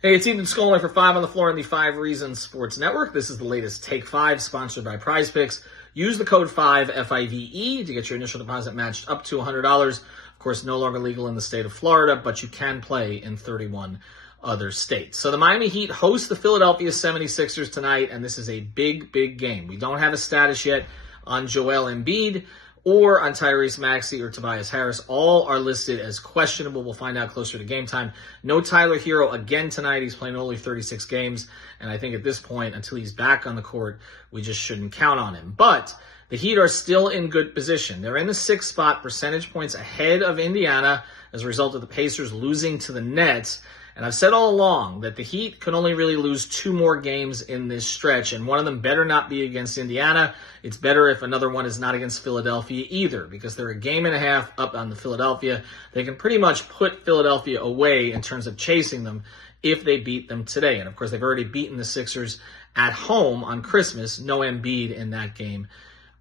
Hey, it's Ethan Skolnick for 5 on the Floor on the 5 Reasons Sports Network. This is the latest Take 5, sponsored by Prize Picks. Use the code 5, F-I-V-E, to get your initial deposit matched up to $100. Of course, no longer legal in the state of Florida, but you can play in 31 other states. So the Miami Heat host the Philadelphia 76ers tonight, and this is a big, big game. We don't have a status yet on Joel Embiid or on Tyrese Maxey or Tobias Harris. All are listed as questionable. We'll find out closer to game time. No Tyler Hero again tonight. He's playing only 36 games. And I think at this point, until he's back on the court, we just shouldn't count on him. But the Heat are still in good position. They're in the 6th spot, percentage points ahead of Indiana as a result of the Pacers losing to the Nets. And I've said all along that the Heat could only really lose 2 more games in this stretch, and one of them better not be against Indiana. It's better if another one is not against Philadelphia either, because they're a game and a half up on the Philadelphia. They can pretty much put Philadelphia away in terms of chasing them if they beat them today. And of course, they've already beaten the Sixers at home on Christmas. No Embiid in that game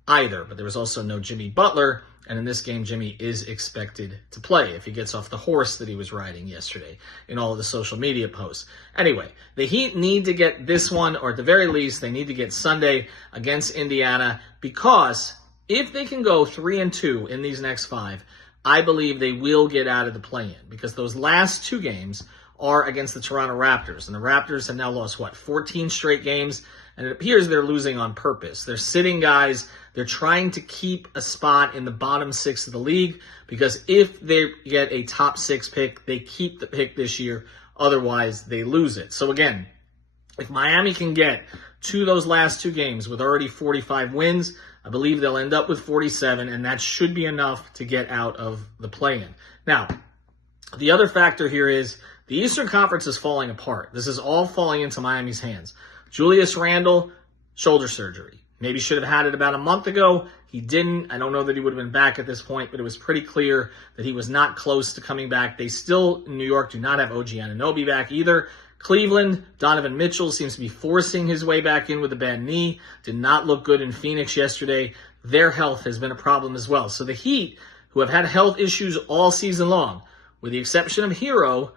either, but there was also no Jimmy Butler. And in this game, Jimmy is expected to play if he gets off the horse that he was riding yesterday in all of the social media posts. Anyway, the Heat need to get this one, or at the very least, they need to get Sunday against Indiana, because if they can go 3-2 in these next 5, I believe they will get out of the play-in, because those last 2 games are against the Toronto Raptors. And the Raptors have now lost, 14 straight games? And it appears they're losing on purpose. They're sitting guys. They're trying to keep a spot in the bottom 6 of the league, because if they get a top 6 pick, they keep the pick this year. Otherwise, they lose it. So again, if Miami can get to those last 2 games with already 45 wins, I believe they'll end up with 47, and that should be enough to get out of the play-in. Now, the other factor here is the Eastern Conference is falling apart. This is all falling into Miami's hands. Julius Randle, shoulder surgery. Maybe should have had it about a month ago. He didn't. I don't know that he would have been back at this point, but it was pretty clear that he was not close to coming back. They still, in New York, do not have OG Anunoby back either. Cleveland, Donovan Mitchell seems to be forcing his way back in with a bad knee. Did not look good in Phoenix yesterday. Their health has been a problem as well. So the Heat, who have had health issues all season long, with the exception of Hero,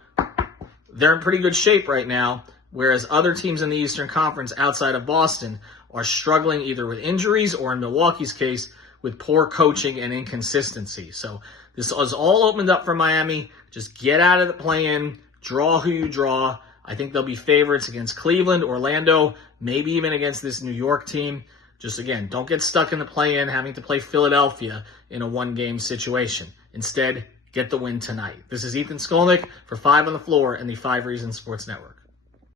they're in pretty good shape right now, whereas other teams in the Eastern Conference outside of Boston are struggling either with injuries or, in Milwaukee's case, with poor coaching and inconsistency. So this is all opened up for Miami. Just get out of the play-in, draw who you draw. I think they'll be favorites against Cleveland, Orlando, maybe even against this New York team. Just, again, don't get stuck in the play-in having to play Philadelphia in a one-game situation. Instead, get the win tonight. This is Ethan Skolnick for 5 on the Floor and the 5 Reasons Sports Network.